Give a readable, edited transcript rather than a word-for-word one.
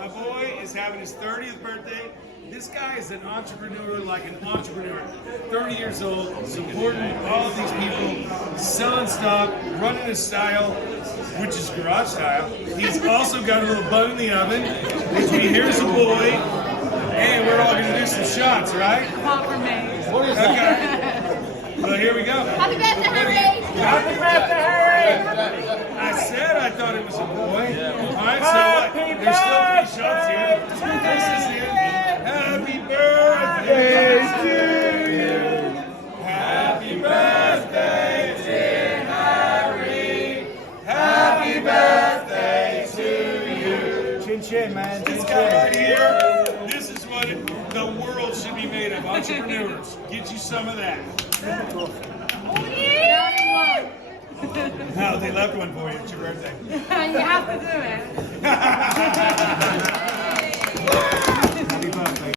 My boy is having his 30th birthday. This guy is an entrepreneur, like an entrepreneur. 30 years old, supporting all of these people, selling stuff, running a style, which is garage style. He's also got a little bun in the oven, which means here's a boy, and we're all gonna do some shots, right? Call for me. Okay. Well, here we go. Happy birthday, Harry! Happy birthday, Harry! I said I thought it was a boy. All right, so there's still 3 shots here. This is it. Happy birthday to you. Happy birthday, dear Harry. Happy birthday to you. Chin chin, man. This guy right here, this is what the world should be made of. Entrepreneurs. Get you some of that. No, they left one for you. It's your birthday. You have to do it.